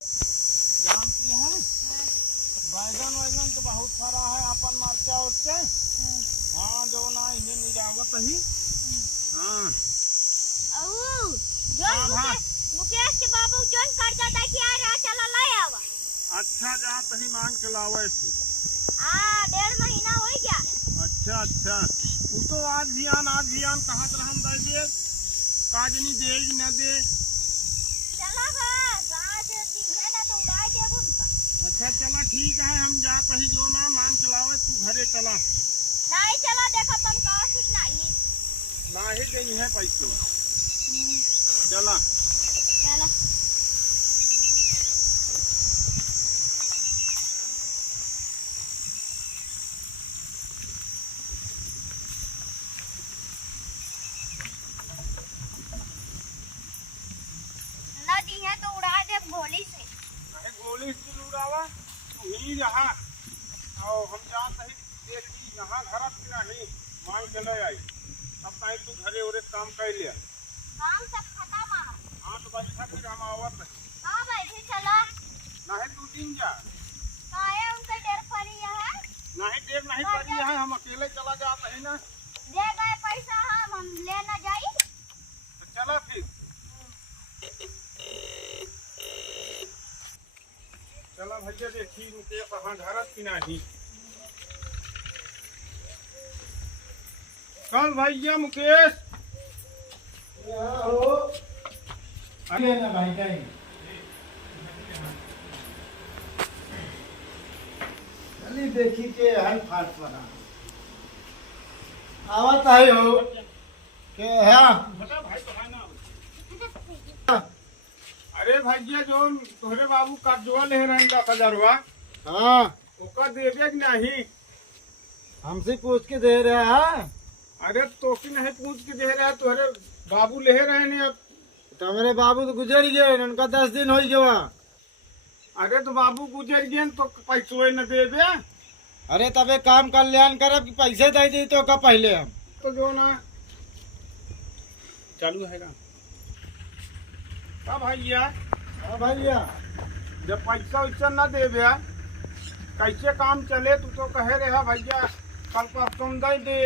जानती हैं बैगन वैगन तो बहुत सारा है अपन मरचा उरचा। हाँ जो ना इन्हें निरावत ही। हाँ मुकेश के बाबू जोन कर जाता है कि आ रहा चला लाए आवा। अच्छा जहाँ तही मांग के लावे थी। 1.5 महीना हो गया। अच्छा अच्छा वो तो आज भी आन कहाँ तरह हम दे दिए काजनी दे न दे। चला बस आज है ना तो उड़ाई दे उनका। अच्छा चला ठीक है हम जाते ही जो ना मांग के लावे तू घरे चला। नहीं चला देखा तन का ठीक नहीं ना ही गई है पैसे चला चला। नदी है तो उड़ा दे गोली से। नहीं गोली से उड़ावा तू ही रहा और हम जाते ही देख ली यहाँ घर नहीं मांग के ले आई तब तक तू घरे उरे काम कर लिया। काम सब खत्म आ। हाँ तो बैठा फिर हम आवत नहीं। हाँ बैठे चला। नहीं तू दिन जा काहे उनका डेर पड़ी है। नहीं देर नहीं पड़ी है हम अकेले चला जाते हैं ना। दे गए पैसा हम ले न जाई। तो चला फिर चला भैया देखी मुकेश कहाँ घर की नहीं। कल भैया मुकेश अरे ना भाई कहीं चली देखी के हल फाट बना आवत है हो के है। बता भाई तो है ना। अरे भैया जो तोहरे बाबू का जो ले रहे 10,000 हाँ ओका देवे कि नहीं। हमसे पूछ के दे रहे हैं। अरे तो की नहीं पूछ के दे रहे तोहरे बाबू ले रहे ने अब। तो मेरे बाबू तो गुजर गए उनका 10 दिन हो गया। अरे तो बाबू गुजर गए तो पैसों न देवे। अरे तब एक काम कल्याण करब कि पैसे दे दी तो का पहले हम तो जो ना चालू है का भैया। हाँ भैया जब पैसा वैसा न देवे कैसे काम चले तू तो कहे रहे भैया कल परसों दे।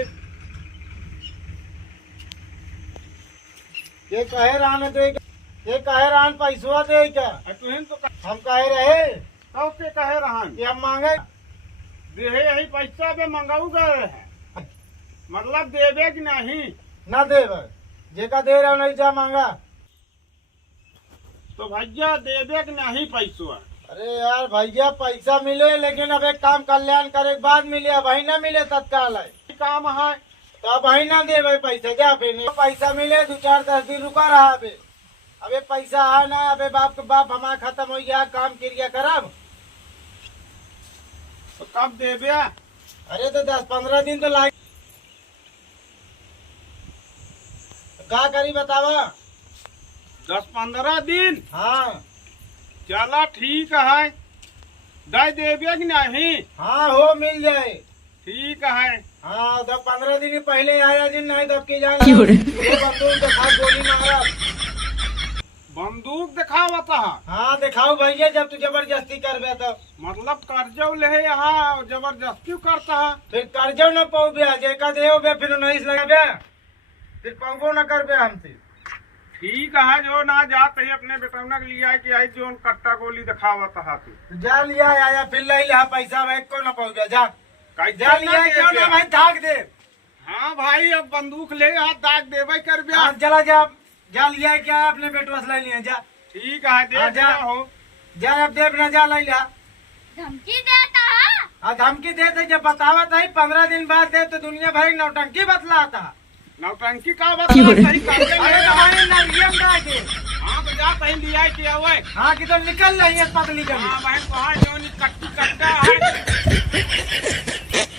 ये कहे रहने दे ये कहे रहन पैसवा दे क्या तुम तो हम कहे रहे कब के कहे रहन कि हम मांगे देहे यही पैसा पे मंगाऊ गए हैं मतलब देवे कि नहीं। न देव जेका दे रहा नहीं जा मांगा। तो भैया देवे कि नहीं पैसा। अरे यार भैया पैसा मिले लेकिन अब एक काम कल्याण करे के बाद मिले अब ही ना मिले तत्काल है काम है तो अब ही ना दे भाई पैसा जा फिर पैसा मिले 2-4-10 दिन रुका रहा अबे अबे पैसा है ना अबे बाप के बाप हमारा खत्म हो गया काम क्रिया करब। तो कब देवे। अरे तो 10-15 दिन तो लाग क्या करी बतावा। 10-15 दिन। हाँ चला ठीक है दे देवे कि नहीं। हाँ हो मिल जाए ठीक है। हाँ तो 15 दिन पहले आया दिन नहीं तब की जाना बंदूक दिखा गोली मारा। बंदूक दिखावत है। हाँ दिखाओ भैया जब तू जबरदस्ती करबे तो मतलब कर्जो ले यहाँ जबरदस्ती करता है। फिर कर्जो न पाओ जेका दे फिर नहीं लगाबे फिर पाओ न करबे हमसे। ठीक है जो ना जाते ही अपने बेटौना के लिया कि आई जो कट्टा गोली दिखावत है तू जा लिया आया फिर ले लिया पैसा भाई को न पाओ जा जा लिया क्यों ना भाई दाग दे। हाँ भाई अब बंदूक ले हाथ दाग देवे कर भी। हाँ चला जा लिया क्या अपने बेटवा से ले लिया जा। ठीक है दे जा हो जा अब देव न जा ले लिया। धमकी देता है। हाँ धमकी देते जब बतावत है 15 दिन बाद दे तो दुनिया भर नौटंकी बतलाता। नौटंकी का बात सही कर ले। अरे हमारे नरियम के हाँ तो जा कहीं लिया कि आवे। हाँ कि तो निकल रही है पतली कभी। हाँ भाई तो हाँ जो कट्टी कट्टा है।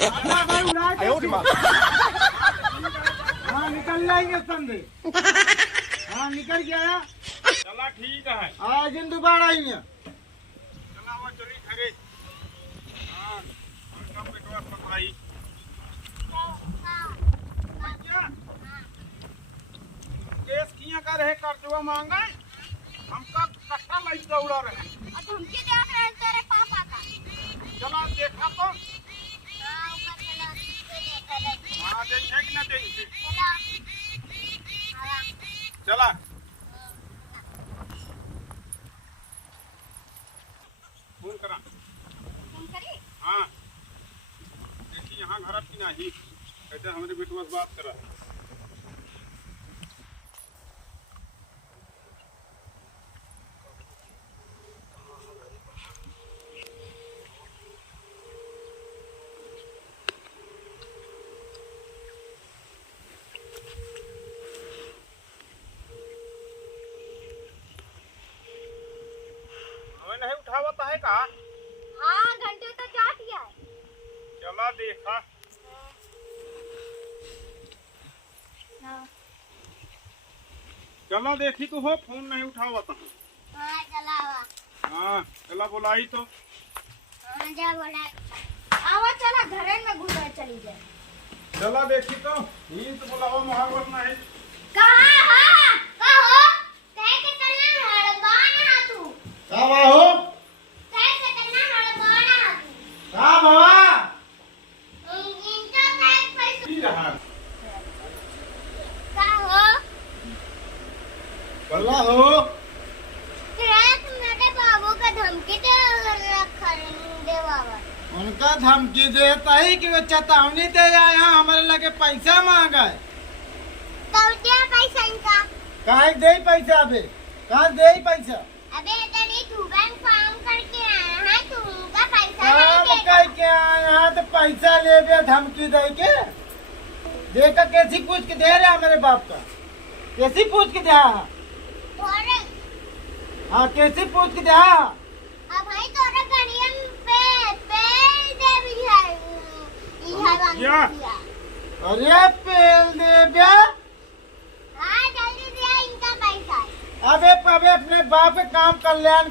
भाई उड़ा हाँ निकल जाएंगे संदे। हाँ निकल गया। चला ठीक है आज दिन दोबारा आई है। चला वो चली घरे। हाँ कब बेटवा पताई केस किया कर है कर्जवा मांगा हमका कट्टा लाइट दौड़ा रहे। और धमकी दे रहे हैं तेरे पापा का। चला देखा तो हाँ ऊपर चला देखा देखा। हाँ देखे कि ना देखे। चला हाँ चला फोन करा। फोन करी। हाँ देखी यहाँ घर की नहीं कहते हमारे बेटवा से बात करा। हमें नहीं उठावता है का? हाँ घंटे तो जा दिया है। चला देखा। हाँ चला देखी तो हो फोन नहीं उठावता। हाँ चला हुआ। हाँ चला बुलाई तो। हाँ जा बोला। आवा चला घरे में घुसा चली जाए। चला देखी तो ही तो बुलावा महावर नहीं। कहाँ हाँ कहो तय के चलना हड़बान हा तू। का बाहू तय के चलना हड़बान हा तू। का बाबा इनका बैग पैसा की रहा कहो बल्ला हो रात मेरे बाबू का धमकी दे दे बाबा। उनका धमकी देता ही कि वो चेतावनी दे आया हमारे लगे पैसा मांगा है। कब दिया पैसा इनका? कहाँ दे पैसा अबे कहाँ दे पैसा? अबे इतनी तू बैंक फार्म करके आया है तुमका पैसा काम नहीं देगा। करके आया तो पैसा ले बे धमकी दे के देखा कैसी पूछ के दे रहा मेरे बाप का कैसी पूछ के दे थोड़े हाँ कैसी पूछ के दे अब भाई थोड़ा गणियम पे दे भी है ये क्या? अरे पेल दे बे हाँ जल्दी दे इनका पैसा। अबे अपने बाप के काम कल्याण